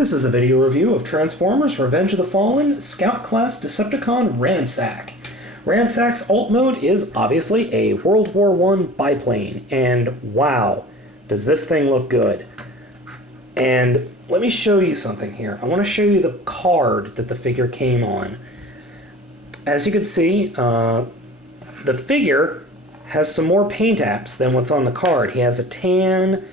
This is a video review of Transformers Revenge of the Fallen Scout Class Decepticon Ransack. Ransack's alt mode is obviously a World War I biplane, and wow, does this thing look good. And let me show you something here. I want to show you the card that the figure came on. As you can see, the figure has some more paint apps than what's on the card. He has a tan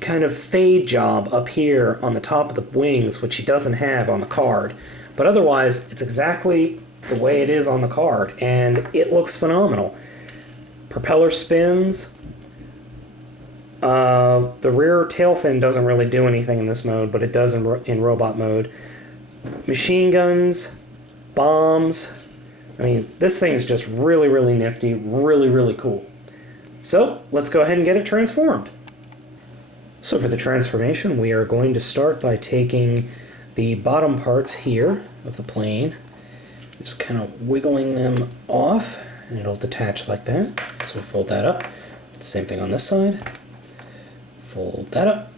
kind of fade job up here on the top of the wings, which he doesn't have on the card. But otherwise, it's exactly the way it is on the card, and it looks phenomenal. Propeller spins. The rear tail fin doesn't really do anything in this mode, but it does in robot mode. Machine guns, bombs. I mean, this thing is just really, really nifty, really, really cool. So, let's go ahead and get it transformed. So for the transformation, we are going to start by taking the bottom parts here of the plane, just kind of wiggling them off, and it'll detach like that. So we'll fold that up. Do the same thing on this side. Fold that up.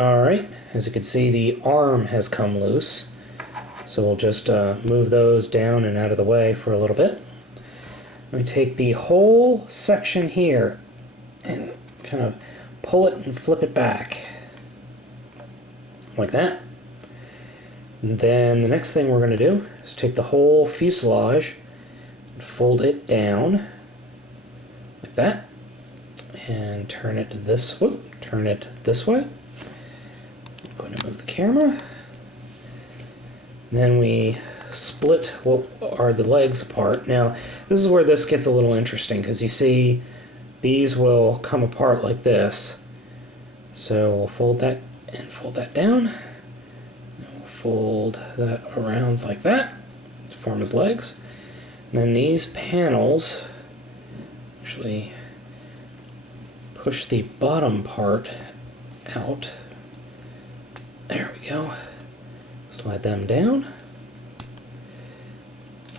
Alright, as you can see, the arm has come loose. So we'll just move those down and out of the way for a little bit. We take the whole section here and kind of pull it and flip it back like that. And then the next thing we're going to do is take the whole fuselage and fold it down like that and turn it this way. I'm going to move the camera. And then we split what are the legs apart. Now this is where this gets a little interesting, because you see these will come apart like this. So we'll fold that and fold that down. And we'll fold that around like that to form his legs. And then these panels actually push the bottom part out. There we go. Slide them down.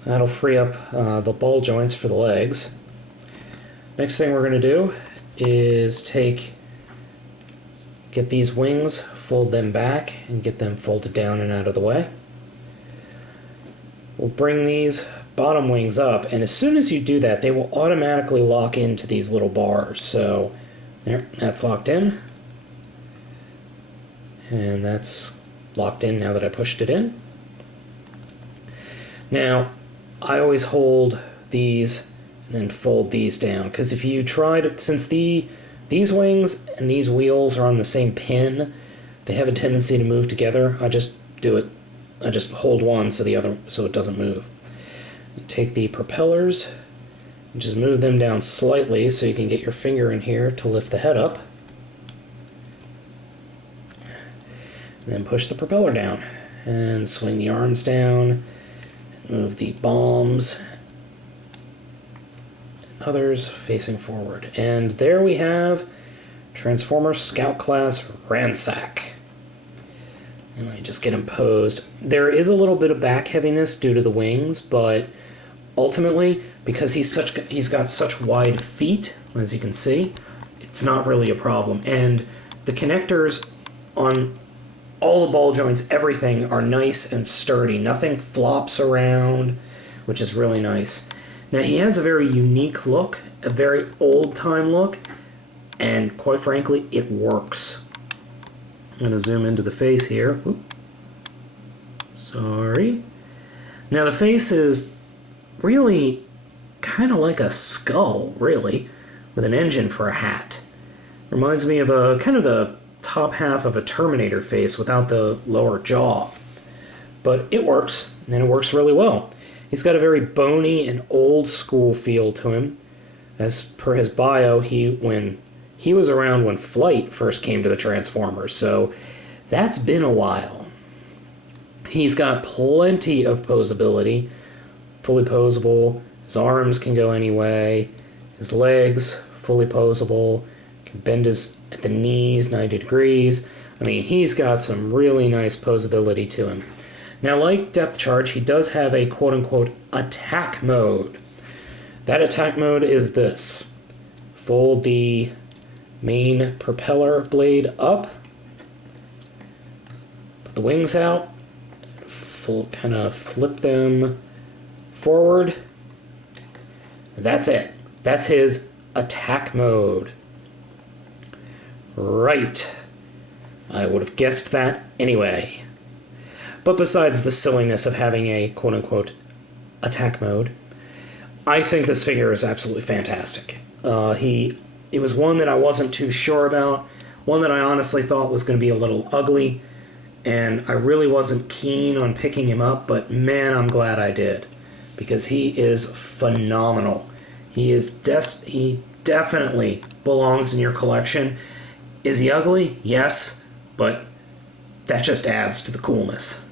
That'll free up the ball joints for the legs. Next thing we're going to do is get these wings, fold them back, and get them folded down and out of the way. We'll bring these bottom wings up, and as soon as you do that, they will automatically lock into these little bars. So there, that's locked in. And that's locked in now that I pushed it in. Now, I always hold these and then fold these down, because if you tried, since these wings and these wheels are on the same pin, they have a tendency to move together. I just do it. I just hold one so it doesn't move. You take the propellers and just move them down slightly so you can get your finger in here to lift the head up. And then push the propeller down and swing the arms down. Move the bombs and others facing forward. And there we have Transformer Scout Class Ransack. And let me just get him posed. There is a little bit of back heaviness due to the wings, but ultimately, because he's got such wide feet, as you can see, it's not really a problem. And the connectors on all the ball joints, everything, are nice and sturdy. Nothing flops around, which is really nice. Now, he has a very unique look, a very old-time look, and quite frankly, it works. I'm going to zoom into the face here. Whoop. Sorry. Now, the face is really kind of like a skull, really, with an engine for a hat. Reminds me of a kind of the top half of a Terminator face without the lower jaw. But it works, and it works really well. He's got a very bony and old school feel to him. As per his bio, when he was around when Flight first came to the Transformers, so that's been a while. He's got plenty of posability, fully posable. His arms can go any way. His legs, fully posable. Can bend at the knees 90 degrees. I mean, he's got some really nice posability to him. Now, like Depth Charge, he does have a quote-unquote attack mode. That attack mode is this. Fold the main propeller blade up, put the wings out, kind of flip them forward. That's it. That's his attack mode. Right. I would have guessed that anyway. But besides the silliness of having a quote-unquote attack mode, I think this figure is absolutely fantastic. It was one that I wasn't too sure about, one that I honestly thought was going to be a little ugly, and I really wasn't keen on picking him up, but man, I'm glad I did, because he is phenomenal. He definitely belongs in your collection. Is he ugly? Yes, but that just adds to the coolness.